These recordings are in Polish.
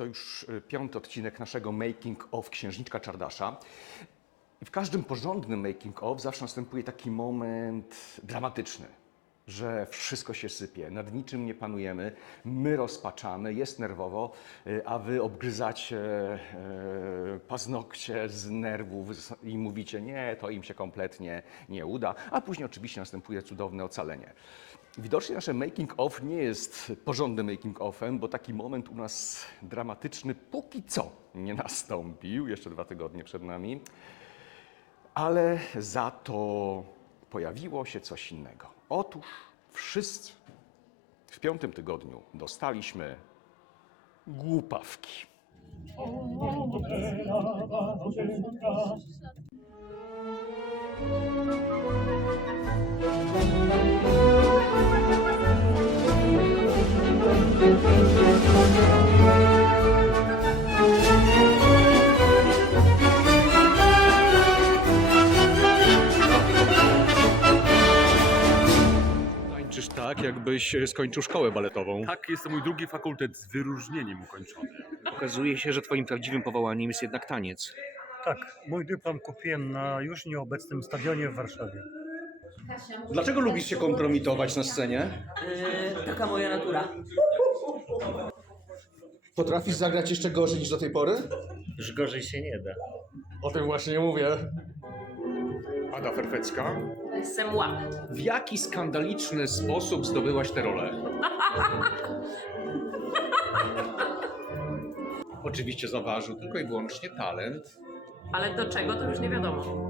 To już y, piąty odcinek naszego Making of Księżniczka Czardasza. I w każdym porządnym making of zawsze następuje taki moment dramatyczny, że wszystko się sypie, nad niczym nie panujemy, my rozpaczamy, jest nerwowo, y, a wy obgryzacie e, paznokcie z nerwów i mówicie, nie, to im się kompletnie nie uda, a później oczywiście następuje cudowne ocalenie. Widocznie nasze making of nie jest porządnym making offem, bo taki moment u nas dramatyczny póki co nie nastąpił, jeszcze dwa tygodnie przed nami. Ale za to pojawiło się coś innego. Otóż wszyscy w piątym tygodniu dostaliśmy głupawki. Tak, jakbyś skończył szkołę baletową. Tak, jest to mój drugi fakultet z wyróżnieniem ukończony. Okazuje się, że twoim prawdziwym powołaniem jest jednak taniec. Tak, mój dyplom kupiłem na już nieobecnym stadionie w Warszawie. Dlaczego lubisz się kompromitować na scenie? Yy, taka moja natura. Potrafisz zagrać jeszcze gorzej niż do tej pory? Już gorzej się nie da. O tym właśnie mówię. Ada Ferfecka. W jaki skandaliczny sposób zdobyłaś tę rolę? Oczywiście zaważył tylko i wyłącznie talent. Ale do czego to już nie wiadomo.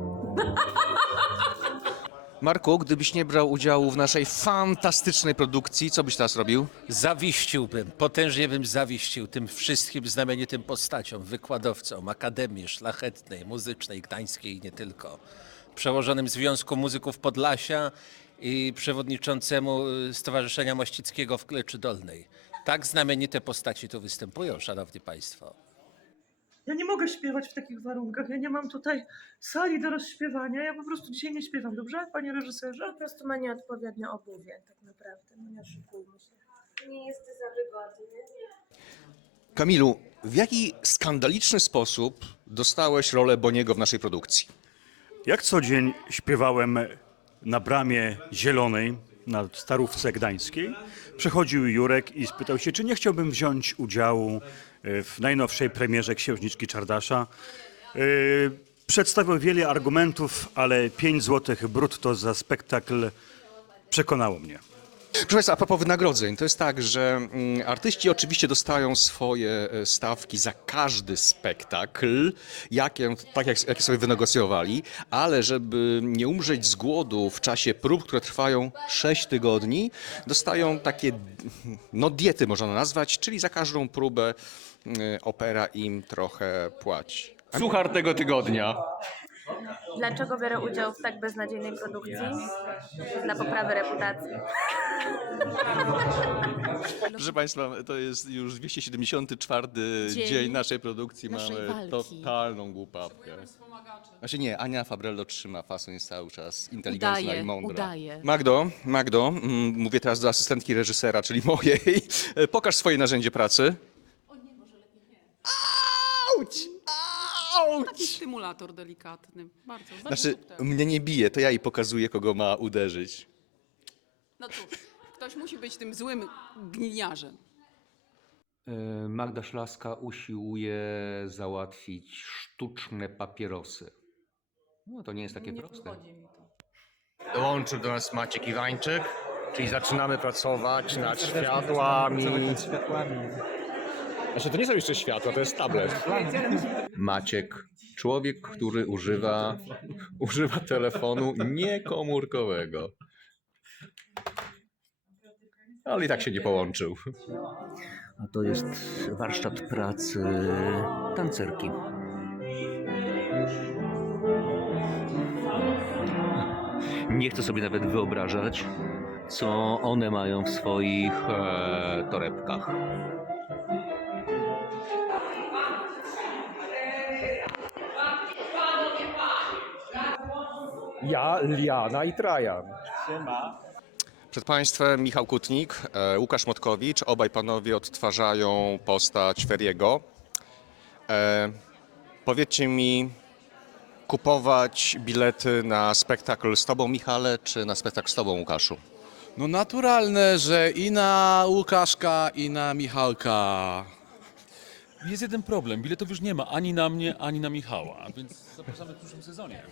Marku, gdybyś nie brał udziału w naszej fantastycznej produkcji, co byś teraz robił? Zawiściłbym, potężnie bym zawiścił tym wszystkim znamienitym postaciom, wykładowcom Akademii Szlachetnej, Muzycznej, Gdańskiej i nie tylko, przełożonym Związku Muzyków Podlasia i przewodniczącemu y, Stowarzyszenia Mościckiego w Kleczy Dolnej. Tak znamienite postaci tu występują, szanowni państwo. Ja nie mogę śpiewać w takich warunkach. Ja nie mam tutaj sali do rozśpiewania. Ja po prostu dzisiaj nie śpiewam, dobrze, panie reżyserze? Po prostu ma nieodpowiednie obuwie, tak naprawdę. No nie oszukujmy się. Nie jest za wygodny. Kamilu, w jaki skandaliczny sposób dostałeś rolę Boniego w naszej produkcji? Jak co dzień śpiewałem na bramie zielonej na Starówce Gdańskiej. Przychodził Jurek i spytał się, czy nie chciałbym wziąć udziału e, w najnowszej premierze Księżniczki Czardasza. E, Przedstawiał wiele argumentów, ale 5 złotych brutto za spektakl przekonało mnie. Proszę Państwa, a propos wynagrodzeń, to jest tak, że mm, artyści oczywiście dostają swoje e, stawki za każdy spektakl, jakie, tak jak, jakie sobie wynegocjowali, ale żeby nie umrzeć z głodu w czasie prób, które trwają 6 tygodni, dostają takie no, diety, można nazwać, czyli za każdą próbę y, opera im trochę płaci. Suchar tego tygodnia. Dlaczego biorę udział w tak beznadziejnej produkcji? Dla poprawy reputacji. Proszę Państwa, to jest już 274 dzień, Dzień naszej produkcji. naszej Mamy walki. totalną głupawkę. Znaczy nie, Ania Fabrello trzyma fason, jest cały czas inteligentna Udaje, i mądra. udaje. Magdo, Magdo, mm, mówię teraz do asystentki reżysera, czyli mojej. Pokaż swoje narzędzie pracy. Auć! Auć! Taki stymulator delikatny. Bardzo. Znaczy, mnie nie bije, to ja jej pokazuję, kogo ma uderzyć. No cóż, ktoś musi być tym złym gliniarzem. E, Magda Szlaska usiłuje załatwić sztuczne papierosy. No to nie jest takie proste. Dołączył do nas Maciek Iwańczyk, czyli zaczynamy pracować nad światłami. Znaczy to nie są jeszcze światła, to jest tablet. Maciek, człowiek, który używa, używa telefonu niekomórkowego. Ale i tak się nie połączył. A to jest warsztat pracy tancerki. Nie chcę sobie nawet wyobrażać, co one mają w swoich e, torebkach. Ja, Liana i Trajan. Przed Państwem Michał Kutnik, e, Łukasz Motkowicz. Obaj panowie odtwarzają postać Feriego. E, powiedzcie mi, kupować bilety na spektakl z Tobą, Michale, czy na spektakl z Tobą, Łukaszu? No naturalne, że i na Łukaszka, i na Michalka. Jest jeden problem. Biletów już nie ma ani na mnie, ani na Michała, więc zapraszamy w przyszłym sezonie.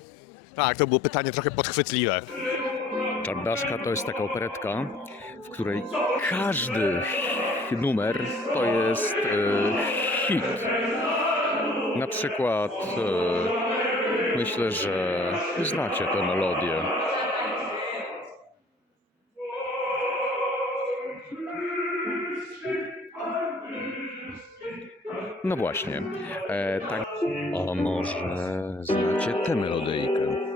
Tak, to było pytanie trochę podchwytliwe. Czardaszka to jest taka operetka, w której każdy numer to jest e, hit. Na przykład e, myślę, że znacie tę melodię. No właśnie. E, tak. Może znacie tę melodyjkę?